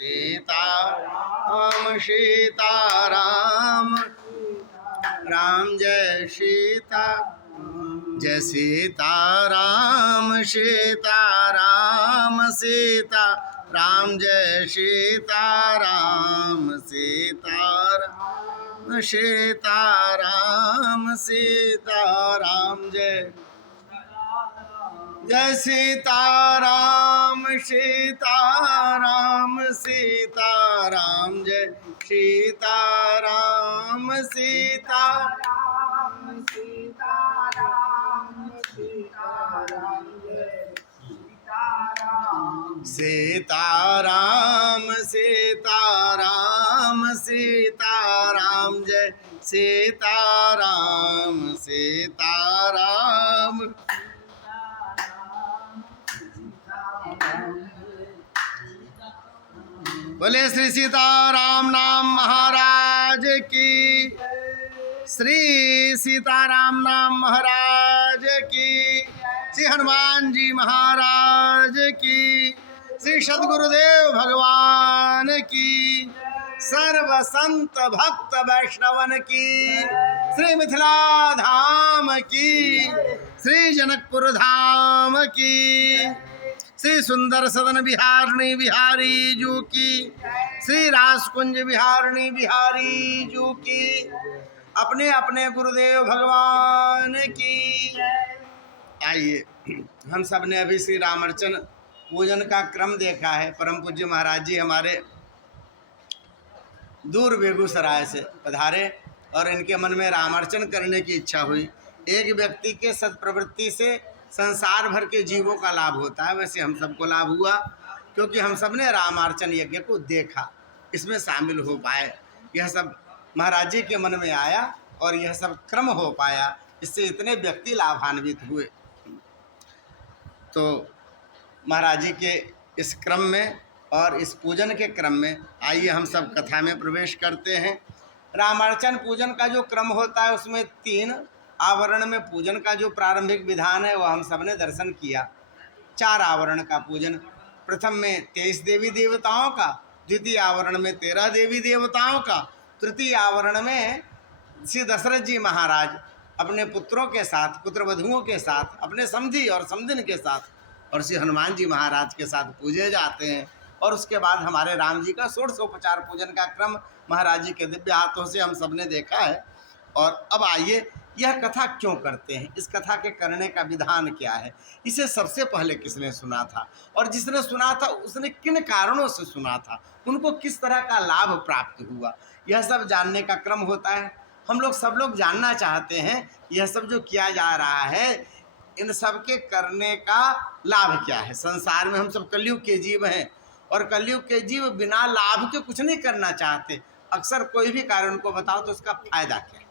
सीताराम सीताराम राम जय सीता जय सीताराम सीताराम सीता राम जय सीताराम सीताराम सीताराम सीताराम जय जय सीताराम सीताराम सीताराम जय सीताराम सीताराम सीताराम सीताराम जय सीताराम सीताराम सीताराम जय सीताराम सीताराम बोले श्री सीताराम नाम महाराज की श्री सीताराम नाम महाराज की श्री हनुमान जी महाराज की श्री सद्गुरुदेव भगवान की सर्व संत भक्त वैष्णवन की श्री मिथिला धाम की श्री जनकपुर धाम की श्री सुंदर सदन बिहारिणी बिहारी जू की श्री रासकुंज बिहारिणी बिहारी जू की अपने अपने गुरुदेव भगवान की। आइए, हम सब ने अभी श्री रामार्चन पूजन का क्रम देखा है। परम पूज्य महाराज जी हमारे दूर बेगूसराय से पधारे और इनके मन में रामार्चन करने की इच्छा हुई। एक व्यक्ति के सत्प्रवृत्ति से संसार भर के जीवों का लाभ होता है, वैसे हम सबको लाभ हुआ क्योंकि हम सब ने रामार्चन यज्ञ को देखा, इसमें शामिल हो पाए। यह सब महाराज जी के मन में आया और यह सब क्रम हो पाया, इससे इतने व्यक्ति लाभान्वित हुए। तो महाराज जी के इस क्रम में और इस पूजन के क्रम में आइए हम सब कथा में प्रवेश करते हैं। रामार्चन पूजन का जो क्रम होता है उसमें 3 आवरण में पूजन का जो प्रारंभिक विधान है वह हम सब ने दर्शन किया। 4 आवरण का पूजन, प्रथम में 23 देवी देवताओं का, द्वितीय आवरण में 13 देवी देवताओं का, तृतीय आवरण में श्री दशरथ जी महाराज अपने पुत्रों के साथ, पुत्रवधुओं के साथ, अपने समधी और समधिन के साथ और श्री हनुमान जी महाराज के साथ पूजे जाते हैं। और उसके बाद हमारे राम जी का षोडशोपचार पूजन का क्रम महाराज जी के दिव्य हाथों से हम सब ने देखा है। और अब आइए, यह कथा क्यों करते हैं, इस कथा के करने का विधान क्या है, इसे सबसे पहले किसने सुना था और जिसने सुना था उसने किन कारणों से सुना था, उनको किस तरह का लाभ प्राप्त हुआ, यह सब जानने का क्रम होता है। हम लोग सब लोग जानना चाहते हैं यह सब जो किया जा रहा है इन सब के करने का लाभ क्या है। संसार में हम सब कलयुग के जीव हैं और कलयुग के जीव बिना लाभ के कुछ नहीं करना चाहते। अक्सर कोई भी कार्य उनको बताओ तो उसका फायदा क्या है,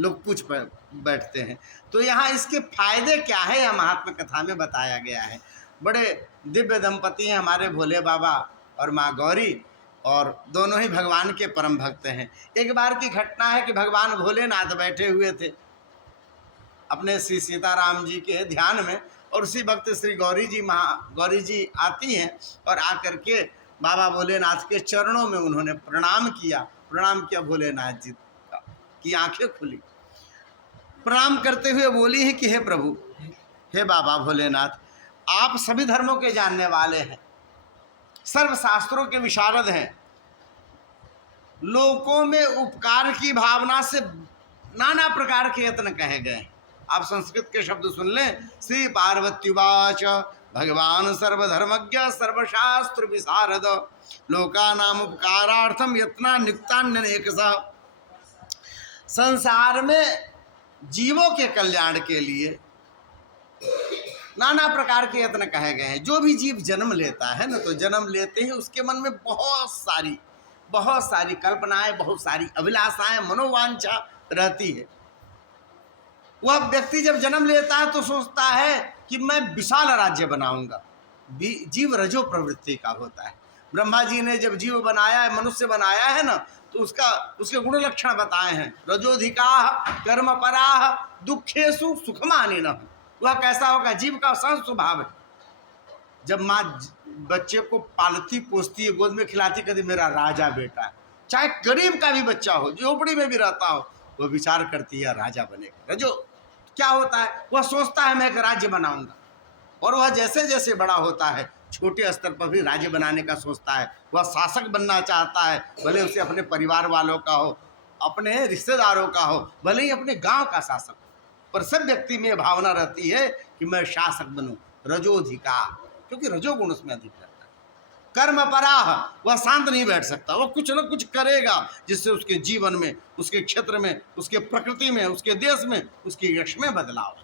लोग पूछ बैठते हैं। तो यहाँ इसके फायदे क्या है यह महात्मा कथा में बताया गया है। बड़े दिव्य दंपति हैं हमारे भोले बाबा और माँ गौरी, और दोनों ही भगवान के परम भक्त हैं। एक बार की घटना है कि भगवान भोलेनाथ बैठे हुए थे अपने श्री सीताराम जी के ध्यान में, और उसी वक्त श्री गौरी जी आती हैं और आकर के बाबा भोलेनाथ के चरणों में उन्होंने प्रणाम किया। भोलेनाथ जी की आंखें खुली, प्रणाम करते हुए बोली है कि हे प्रभु, हे बाबा भोलेनाथ, आप सभी धर्मों के जानने वाले हैं, सर्व शास्त्रों के विशारद हैं, लोगों में उपकार की भावना से नाना प्रकार के यत्न कहे गए। आप संस्कृत के शब्द सुन लें। श्री पार्वत्युवाच भगवान सर्वधर्मज्ञ सर्वशास्त्र विशारद लोकानाम उपकारार्थम यत्ना नियुक्तान्यनेकशः। संसार में जीवों के कल्याण के लिए नाना प्रकार के यत्न कहे गए हैं। जो भी जीव जन्म लेता है ना, तो जन्म लेते ही उसके मन में बहुत सारी कल्पनाएं, बहुत सारी अभिलाषाएं, मनोवांछा रहती है। वह व्यक्ति जब जन्म लेता है तो सोचता है कि मैं विशाल राज्य बनाऊंगा। जीव रजो प्रवृत्ति का होता है। ब्रह्मा जी ने जब जीव बनाया है, मनुष्य बनाया है ना, तो उसके गुण लक्षण बताए हैं। रजोधिकाः कर्मपराः दुखेषु सुखमानिनः। वह कैसा होगा, जीव का सहज स्वभाव है। जब बच्चे को पालती पोसती है, गोद में खिलाती, कहती मेरा राजा बेटा है। चाहे गरीब का भी बच्चा हो, झोपड़ी में भी रहता हो, वो विचार करती है राजा बनेगा। रजो क्या होता है, वह सोचता है मैं एक राज्य बनाऊंगा, और वह जैसे जैसे बड़ा होता है छोटे स्तर पर भी राज्य बनाने का सोचता है। वह शासक बनना चाहता है, भले उसे अपने परिवार वालों का हो, अपने रिश्तेदारों का हो, भले ही अपने गांव का शासक हो, पर सब व्यक्ति में भावना रहती है कि मैं शासक बनूं। रजोधिकार, क्योंकि रजोगुण उसमें अधिक रहता है। कर्म पराह, वह शांत नहीं बैठ सकता, वह कुछ न कुछ करेगा जिससे उसके जीवन में, उसके क्षेत्र में, उसके प्रकृति में, उसके देश में, उसके यश में बदलाव।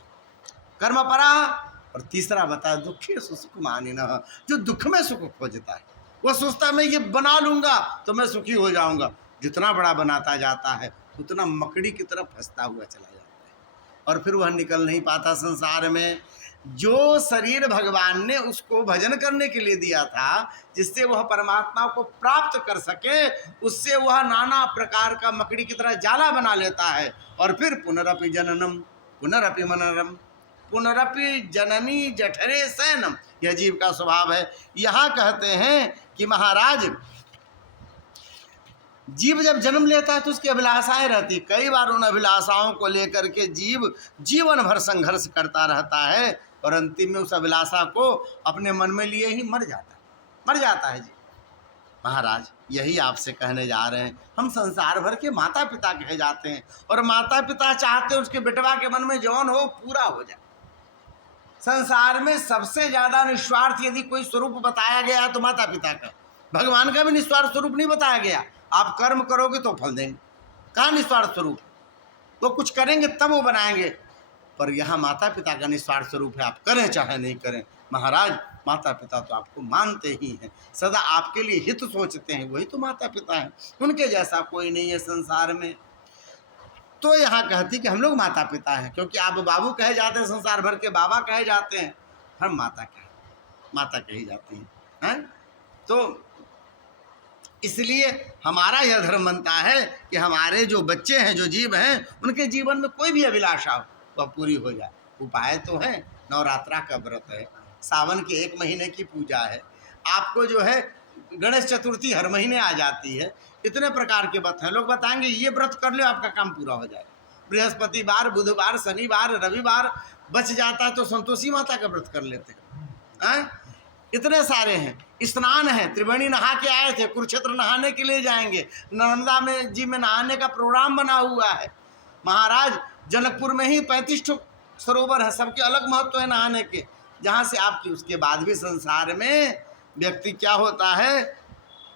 कर्म पराह। और तीसरा बता दुखी सुख मानी न, जो दुख में सुख खोजता है, वह सोचता है मैं ये बना लूंगा तो मैं सुखी हो जाऊंगा। जितना बड़ा बनाता जाता है उतना मकड़ी की तरफ फंसता हुआ चला जाता है, और फिर वह निकल नहीं पाता संसार में। जो शरीर भगवान ने उसको भजन करने के लिए दिया था, जिससे वह परमात्मा को प्राप्त कर सके, उससे वह नाना प्रकार का मकड़ी की तरह जाला बना लेता है, और फिर पुनरपि जननम पुनरपि मननम पुनरपि जननी जठरे शयनम, यह जीव का स्वभाव है। यहाँ कहते हैं कि महाराज जीव जब जन्म लेता है तो उसकी अभिलाषाएं रहती, कई बार उन अभिलाषाओं को लेकर के जीव जीवन भर संघर्ष करता रहता है, और अंतिम में उस अभिलाषा को अपने मन में लिए ही मर जाता है जी। महाराज यही आपसे कहने जा रहे हैं, हम संसार भर के माता पिता कहे जाते हैं, और माता पिता चाहते हैं उसके बेटवा के मन में जौन हो पूरा हो जाए। संसार में सबसे ज्यादा निस्वार्थ यदि कोई स्वरूप बताया गया तो माता पिता का, भगवान का भी निस्वार्थ स्वरूप नहीं बताया गया। आप कर्म करोगे तो फल देंगे, कहाँ निस्वार्थ स्वरूप, वो कुछ करेंगे तब वो बनाएंगे, पर यहाँ माता पिता का निस्वार्थ स्वरूप है, आप करें चाहे नहीं करें। महाराज माता पिता तो आपको मानते ही हैं, सदा आपके लिए हित सोचते हैं, वही तो माता पिता हैं, उनके जैसा कोई नहीं है संसार में। तो यहाँ कहती कि हम लोग माता पिता हैं, क्योंकि आप बाबू कहे जाते हैं, संसार भर के बाबा कहे जाते हैं, हम माता कही जाती हैं। तो इसलिए हमारा यह धर्म बनता है कि हमारे जो बच्चे हैं, जो जीव हैं, उनके जीवन में कोई भी अभिलाषा हो वह पूरी हो जाए। उपाय तो है, नवरात्रा का व्रत है, सावन के 1 महीने की पूजा है, आपको जो है गणेश चतुर्थी हर महीने आ जाती है, इतने प्रकार के व्रत हैं। लोग बताएंगे ये व्रत कर लो आपका काम पूरा हो जाए। बृहस्पतिवार, बुधवार, शनिवार, रविवार बच जाता है तो संतोषी माता का व्रत कर लेते हैं। इतने सारे हैं। स्नान है, त्रिवेणी नहा के आए थे, कुरुक्षेत्र नहाने के लिए जाएंगे, नर्मदा में जी में नहाने का प्रोग्राम बना हुआ है। महाराज जनकपुर में ही 35 सरोवर है, सबके अलग महत्व है नहाने के, जहाँ से आपकी उसके बाद भी संसार में व्यक्ति क्या होता है,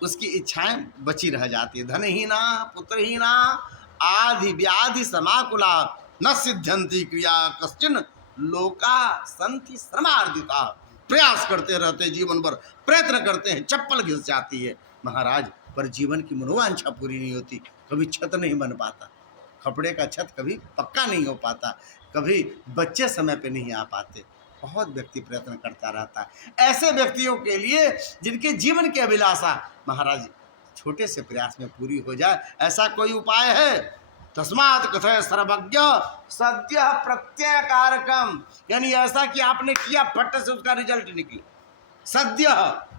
उसकी इच्छाएं बची रह जाती है। धनहीना पुत्रहीना आदि व्याधि समाकुला न सिद्ध्यंती क्रिया कश्चिन लोका संति श्रमार्जिता। प्रयास करते रहते, जीवन भर प्रयत्न करते हैं, चप्पल घिस जाती है महाराज, पर जीवन की मनोवांछा पूरी नहीं होती। कभी छत नहीं बन पाता, खपड़े का छत कभी पक्का नहीं हो पाता, कभी बच्चे समय पे नहीं आ पाते, बहुत व्यक्ति प्रयत्न करता रहता है। ऐसे व्यक्तियों के लिए जिनके जीवन की अभिलाषा महाराज छोटे से प्रयास में पूरी हो जाए, ऐसा कोई उपाय है? तस्मात् कथय सर्वज्ञ सद्य प्रत्यय कारकम, यानी ऐसा कि आपने किया फट से उसका रिजल्ट निकले, सद्य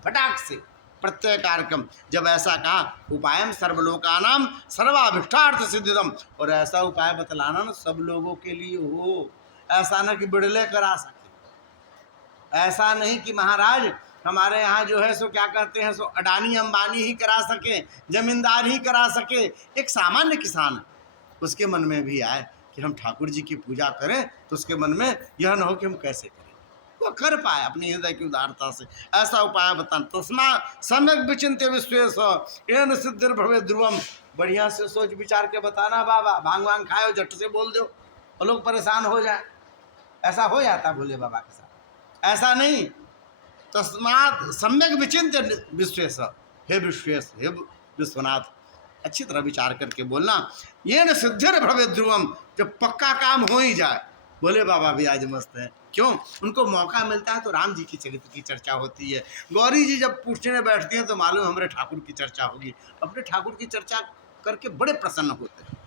फटाक से, प्रत्यय कारकम। जब ऐसा कहा उपायम सर्वलोकानाम सर्वाभिष्टार्थ सिद्धिदम, और ऐसा उपाय बतलाना ना सब लोगों के लिए हो, ऐसा ना कि बिड़ले करा सके, ऐसा नहीं कि महाराज हमारे यहाँ जो है सो क्या कहते हैं सो अडानी अंबानी ही करा सके, जमींदार ही करा सके। एक सामान्य किसान उसके मन में भी आए कि हम ठाकुर जी की पूजा करें, तो उसके मन में यह न हो कि हम कैसे करें, वो कर पाए अपनी हृदय की उदारता से। ऐसा उपाय बताना। तस्मा सम्यक विचिन्त्य विश्वेश एन सिद्धिर्भवेत् ध्रुवम, बढ़िया से सोच विचार के बताना बाबा, भांग वांग खाओ झट से बोल दो और लोग परेशान हो जाए। ऐसा हो जाता भोले बाबा के साथ, ऐसा नहीं। तस्मात् सम्यक विचिन्त्य विश्वेश, हे विश्वेश, हे विश्वनाथ, अच्छी तरह विचार करके बोलना। ये न सिद्धिर भवेत् ध्रुवम, जब पक्का काम हो ही जाए। बोले बाबा भी आज मस्त है, क्यों? उनको मौका मिलता है तो राम जी की चरित्र की चर्चा होती है, गौरी जी जब पूछने बैठती हैं तो मालूम हमारे ठाकुर की चर्चा होगी। अपने ठाकुर की चर्चा करके बड़े प्रसन्न होते हैं।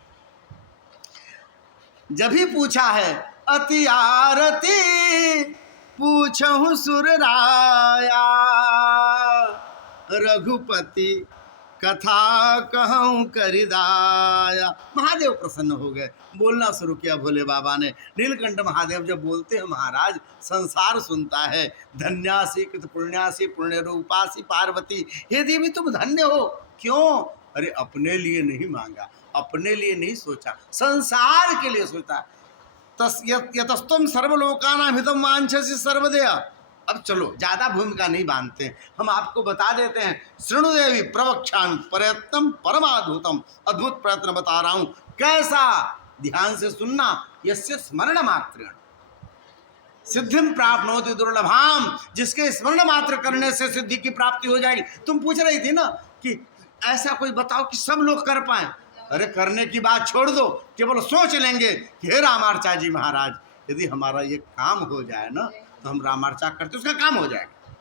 जब भी पूछा है अति आरती पूछहु सुर राया, रघुपति कथा कहूँ करिदाया। महादेव प्रसन्न हो गए, बोलना शुरू किया भोले बाबा ने। नीलकंठ महादेव जब बोलते हैं महाराज, संसार सुनता है। धन्यासी कृत पुण्यासी पुण्य रूपासी पार्वती, हे देवी तुम धन्य हो। क्यों? अरे अपने लिए नहीं मांगा, अपने लिए नहीं सोचा, संसार के लिए सोचा। यतस्तुम सर्वलोकानां हितम वांछसि सर्वदया। अब चलो ज़्यादा भूमिका नहीं बांधते हैं, हम आपको बता देते हैं। शृणुदेवी प्रवक्षामि प्रयत्नम परमाद्भुतम, अद्भुत प्रयत्न बता रहा हूँ। कैसा? ध्यान से सुनना। यस्य स्मरण मात्रेण सिद्धिम प्राप्नोति दुर्लभाम, जिसके स्मरण मात्र करने से सिद्धि की प्राप्ति हो जाएगी। तुम पूछ रही थी ना कि ऐसा कोई बताओ कि सब लोग कर पाए। अरे करने की बात छोड़ दो, केवल सोच लेंगे कि हे रामार्चा जी महाराज, यदि हमारा ये काम हो जाए ना तो हम रामार्चा करते, उसका काम हो जाएगा।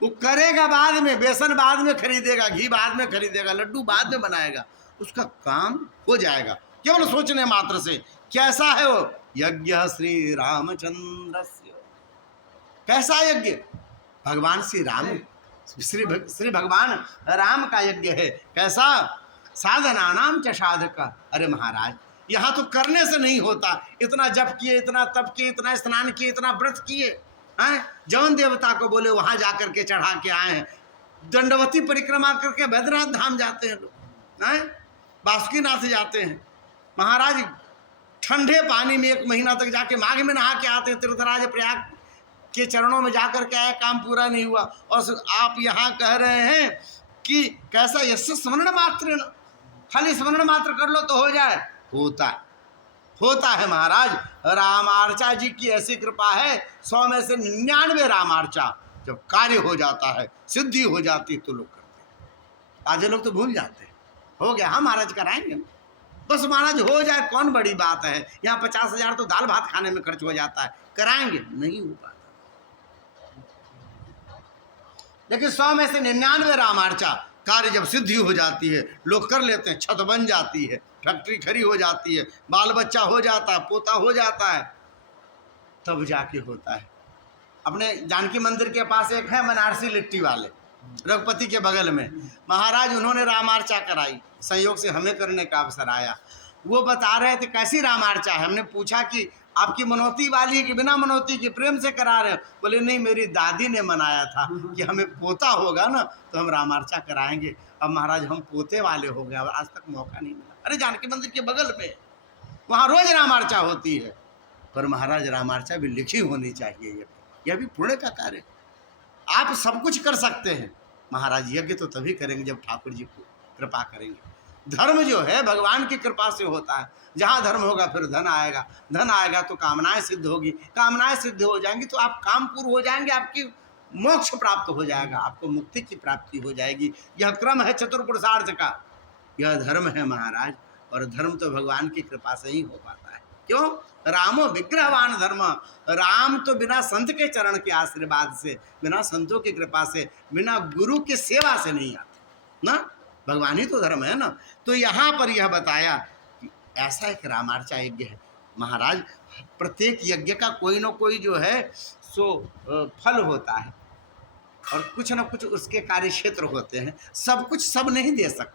वो करेगा बाद में, बेसन बाद में खरीदेगा, घी बाद में खरीदेगा, लड्डू बाद में बनाएगा, उसका काम हो जाएगा केवल सोचने मात्र से। कैसा है वो? यज्ञ श्री रामचंद्र। कैसा यज्ञ? भगवान श्री राम, श्री भगवान राम का यज्ञ है। कैसा? साधना नाम च साधका। अरे महाराज यहाँ तो करने से नहीं होता। इतना जप किए, इतना तप किए, इतना स्नान किए, इतना व्रत किए हैं, जौन देवता को बोले वहाँ जा कर के चढ़ा के आए हैं। दंडवती परिक्रमा करके बैद्यनाथ धाम जाते हैं लोग, हैं बासुकीनाथ जाते हैं। महाराज ठंडे पानी में 1 महीना तक जाके माघ में नहा के आते हैं। तीर्थराज प्रयाग के चरणों में जाकर के आए, काम पूरा नहीं हुआ। और आप यहाँ कह रहे हैं कि कैसा? यस्य स्मरण मात्र, खाली स्मरण मात्र कर लो तो हो जाए। होता है महाराज। रामार्चा जी की ऐसी कृपा है, 100 में से 99 रामार्चा जब कार्य हो जाता है, सिद्धि हो जाती तो लोग करते हैं। आधे लोग तो भूल जाते हैं, हो गया हाँ महाराज कराएंगे, बस महाराज हो जाए, कौन बड़ी बात है। यहाँ 50,000 तो दाल भात खाने में खर्च हो जाता है, कराएंगे, नहीं हो पाता। लेकिन 100 में से 99 रामार्चा कार्य जब सिद्धि हो जाती है, लोग कर लेते हैं, छत बन जाती है, फैक्ट्री खड़ी हो जाती है, बाल बच्चा हो जाता है, पोता हो जाता है, तब जाके होता है। अपने जानकी मंदिर के पास एक है बनारसी लिट्टी वाले, रघुपति के बगल में महाराज, उन्होंने रामार्चा कराई, संयोग से हमें करने का अवसर आया। वो बता रहे थे कैसी रामार्चा है। हमने पूछा कि आपकी मनौती वाली है कि बिना मनौती के प्रेम से करा रहे हो? बोले नहीं, मेरी दादी ने मनाया था कि हमें पोता होगा ना तो हम रामार्चा कराएंगे। अब महाराज हम पोते वाले हो गए, आज तक मौका नहीं मिला। अरे जानकी मंदिर के बगल में, वहाँ रोज रामार्चा होती है। पर महाराज रामार्चा भी लिखी होनी चाहिए, यह भी पुण्य का कार्य। आप सब कुछ कर सकते हैं महाराज, यज्ञ तो तभी करेंगे जब ठाकुर जी को कृपा करेंगे। धर्म जो है भगवान की कृपा से होता है। जहाँ धर्म होगा फिर धन आएगा, धन आएगा तो कामनाएं सिद्ध होगी, कामनाएं सिद्ध हो जाएंगी तो आप काम पूर्ण हो जाएंगे, आपकी मोक्ष प्राप्त हो जाएगा, आपको मुक्ति की प्राप्ति हो जाएगी। यह क्रम है चतुर्पुरुषार्थ का, यह धर्म है महाराज। और धर्म तो भगवान की कृपा से ही हो पाता है। क्यों? रामो विग्रहवान धर्म। राम तो बिना संत के चरण के आशीर्वाद से, बिना संतों की कृपा से, बिना गुरु की सेवा से नहीं आते ना। भगवान ही तो धर्म है ना। तो यहाँ पर यह बताया कि ऐसा एक रामार्चा यज्ञ है महाराज। प्रत्येक यज्ञ का कोई ना कोई जो है सो फल होता है और कुछ न कुछ उसके कार्य क्षेत्र होते हैं। सब कुछ सब नहीं दे सकते।